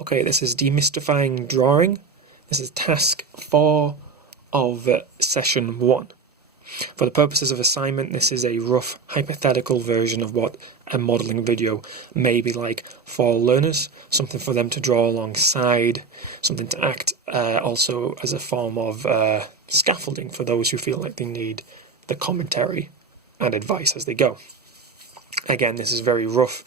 Okay, this is demystifying drawing. This is task 4 of session 1. For the purposes of assignment, this is a rough hypothetical version of what a modelling video may be like for learners, something for them to draw alongside, something to act also as a form of scaffolding for those who feel like they need the commentary and advice as they go. Again, this is very rough.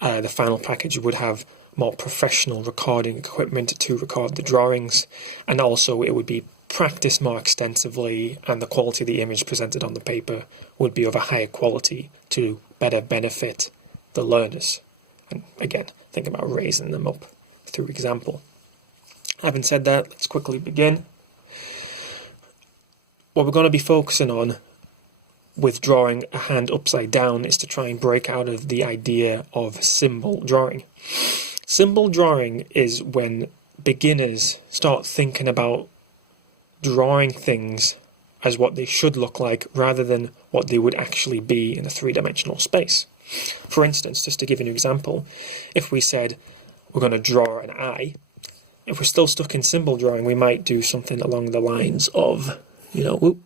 The final package would have more professional recording equipment to record the drawings, and also it would be practiced more extensively, and the quality of the image presented on the paper would be of a higher quality to better benefit the learners. And again, think about raising them up through example. Having said that, let's quickly begin. What we're going to be focusing on with drawing a hand upside down is to try and break out of the idea of symbol drawing. Symbol drawing is when beginners start thinking about drawing things as what they should look like rather than what they would actually be in a three-dimensional space. For instance, just to give you an example, if we said we're going to draw an eye, if we're still stuck in symbol drawing, we might do something along the lines of, whoop,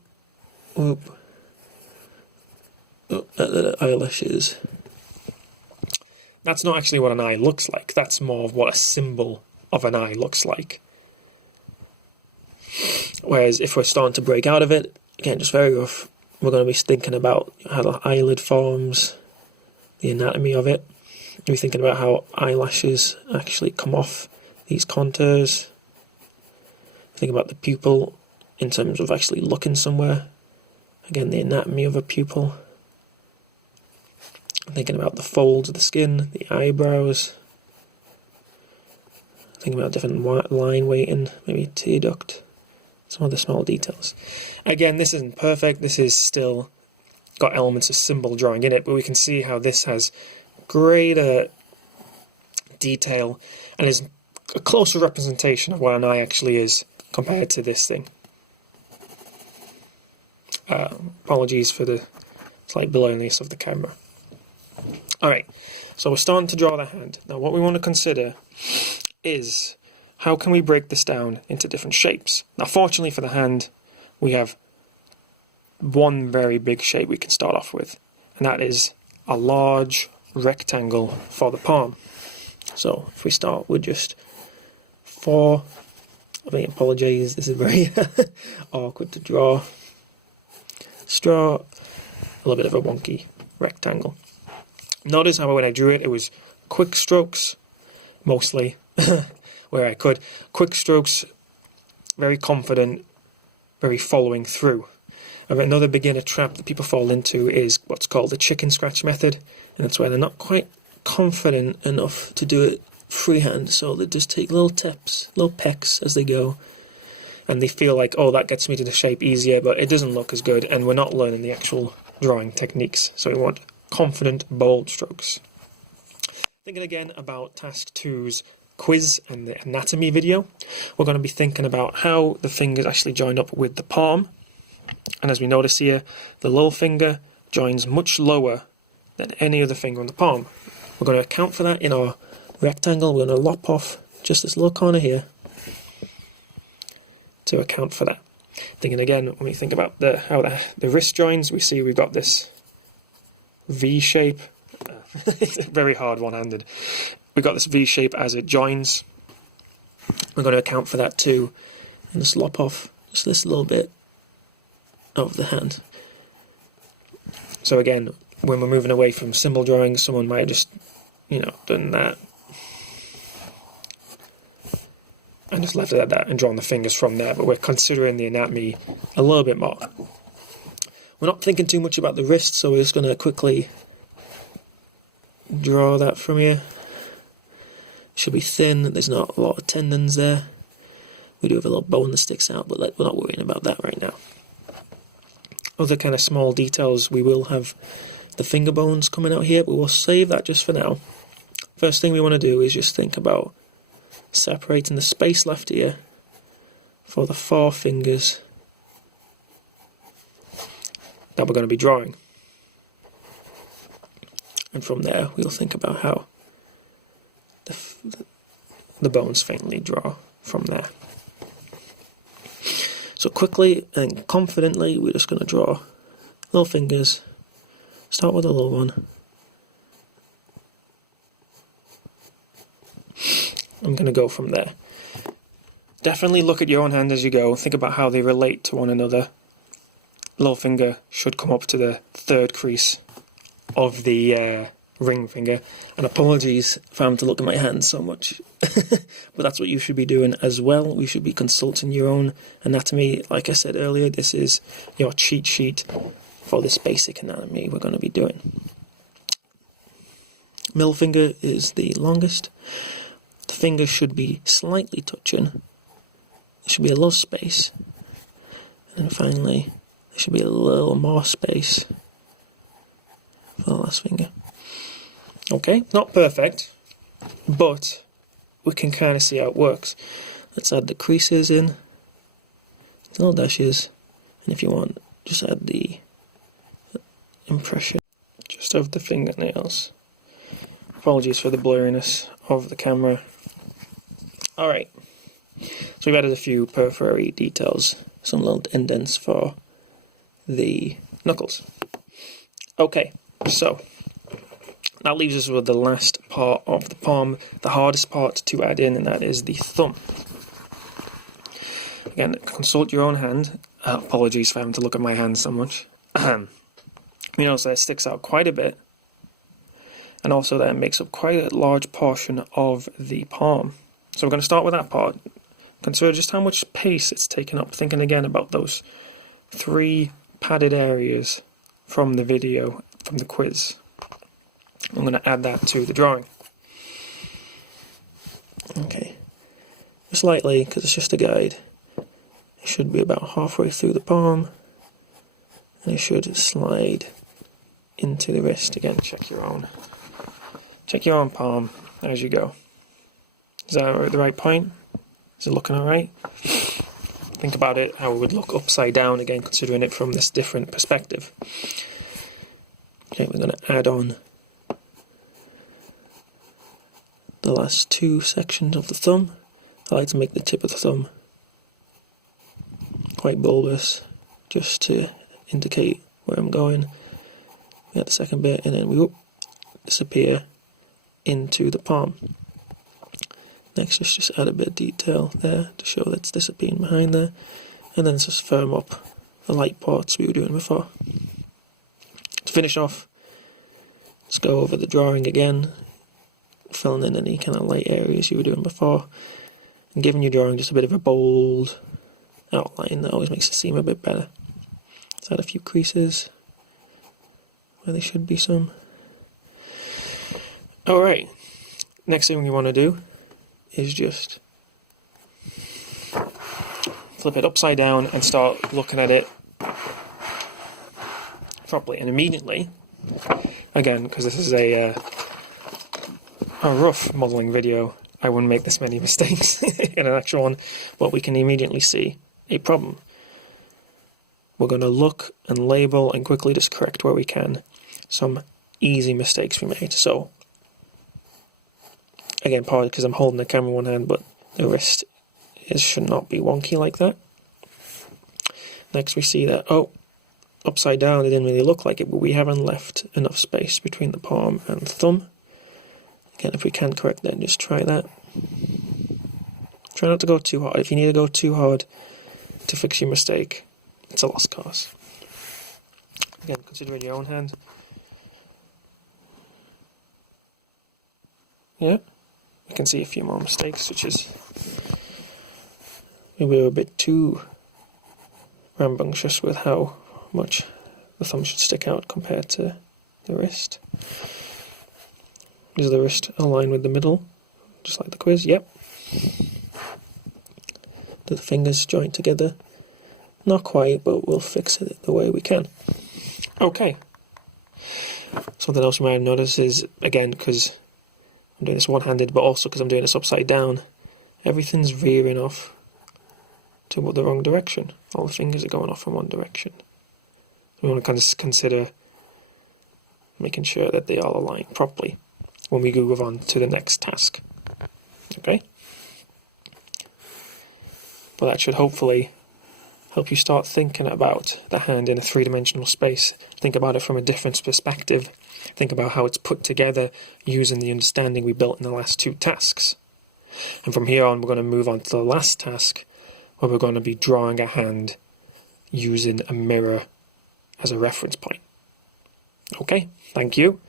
whoop, the eyelashes. That's not actually what an eye looks like. That's more of what a symbol of an eye looks like. Whereas if we're starting to break out of it, again, just very rough, we're going to be thinking about how the eyelid forms, the anatomy of it. We're thinking about how eyelashes actually come off these contours. Think about the pupil in terms of actually looking somewhere. Again, the anatomy of a pupil. Thinking about the folds of the skin, the eyebrows. Thinking about different line weighting, maybe tear duct, some other small details. Again, this isn't perfect. This is still got elements of symbol drawing in it, but we can see how this has greater detail and is a closer representation of what an eye actually is compared to this thing. Apologies for the slight blurriness of the camera. Alright, so we're starting to draw the hand. Now what we want to consider is how can we break this down into different shapes. Now fortunately for the hand, we have one very big shape we can start off with, and that is a large rectangle for the palm. So if we start with just 4, I apologize, this is very awkward to draw. Just draw a little bit of a wonky rectangle. Notice how when I drew it, it was quick strokes, mostly, where I could. Quick strokes, very confident, very following through. Another beginner trap that people fall into is what's called the chicken scratch method, and that's where they're not quite confident enough to do it freehand, so they just take little taps, little pecks as they go, and they feel like, oh, that gets me to the shape easier, but it doesn't look as good, and we're not learning the actual drawing techniques, so we want confident, bold strokes. Thinking again about task 2's quiz and the anatomy video, we're going to be thinking about how the fingers actually join up with the palm. And as we notice here, the little finger joins much lower than any other finger on the palm. We're going to account for that in our rectangle. We're going to lop off just this little corner here to account for that. Thinking again, when we think about how the wrist joins, we see we've got this V shape. It's very hard one-handed. We've got this V shape as it joins. We're going to account for that too, and just lop off just this little bit of the hand. So again, when we're moving away from symbol drawing, someone might have just, done that and just left it at that and drawn the fingers from there, but we're considering the anatomy a little bit more. We're not thinking too much about the wrist, so we're just going to quickly draw that from here. Should be thin, there's not a lot of tendons there. We do have a little bone that sticks out, but we're not worrying about that right now. Other kind of small details, we will have the finger bones coming out here, but we'll save that just for now. First thing we want to do is just think about separating the space left here for the 4 fingers that we're going to be drawing. And from there, we'll think about how the bones faintly draw from there. So quickly and confidently, we're just going to draw little fingers. Start with a little one. I'm going to go from there. Definitely look at your own hand as you go. Think about how they relate to one another. Little finger should come up to the third crease of the ring finger. And apologies if I'm to look at my hand so much. But that's what you should be doing as well. We should be consulting your own anatomy. Like I said earlier, this is your cheat sheet for this basic anatomy we're going to be doing. Middle finger is the longest. The fingers should be slightly touching. There should be a little space. And finally, there should be a little more space for the last finger. Okay, not perfect, but we can kind of see how it works. Let's add the creases in, little dashes, and if you want, just add the impression just of the fingernails. Apologies for the blurriness of the camera. Alright, so we've added a few periphery details, some little indents for the knuckles. Okay, so that leaves us with the last part of the palm, the hardest part to add in, and that is the thumb. Again, consult your own hand. Apologies for having to look at my hand so much. You notice that it sticks out quite a bit, and also that it makes up quite a large portion of the palm. So we're going to start with that part. Consider just how much space it's taken up, thinking again about those 3 padded areas from the video, from the quiz. I'm going to add that to the drawing. Okay, just lightly, because it's just a guide. It should be about halfway through the palm, and it should slide into the wrist. Again, check your own palm as you go. Is that at the right point? Is it looking alright? Think about it, how it would look upside down, again, considering it from this different perspective. Okay, we're going to add on the last 2 sections of the thumb. I like to make the tip of the thumb quite bulbous, just to indicate where I'm going. We got the second bit, and then we disappear into the palm. Next, let's just add a bit of detail there to show that it's disappearing behind there, and then just firm up the light parts we were doing before. To finish off, let's go over the drawing again, filling in any kind of light areas you were doing before, and giving your drawing just a bit of a bold outline. That always makes it seem a bit better. Let's add a few creases where there should be some. Alright, next thing we want to do is just flip it upside down and start looking at it properly. And immediately, again, because this is a rough modelling video, I wouldn't make this many mistakes in an actual one, but we can immediately see a problem. We're going to look and label and quickly just correct where we can some easy mistakes we made. So, again, partly because I'm holding the camera in one hand, but the wrist should not be wonky like that. Next we see that, upside down it didn't really look like it, but we haven't left enough space between the palm and the thumb. Again, if we can correct that, just try that. Try not to go too hard. If you need to go too hard to fix your mistake, it's a lost cause. Again, considering your own hand. Yeah, we can see a few more mistakes, such as maybe we were a bit too rambunctious with how much the thumb should stick out compared to the wrist. Is the wrist aligned with the middle, just like the quiz? Yep. Do the fingers join together? Not quite, but we'll fix it the way we can. Okay. Something else you might have noticed is, again, because I'm doing this one-handed, but also because I'm doing this upside down, everything's veering off to the wrong direction. All the fingers are going off in one direction. We want to kind of consider making sure that they all align properly when we move on to the next task. Okay? but that should hopefully help you start thinking about the hand in a three-dimensional space. Think about it from a different perspective. Think about how it's put together using the understanding we built in the last two tasks. And from here on, we're going to move on to the last task, where we're going to be drawing a hand using a mirror as a reference point. Okay, thank you.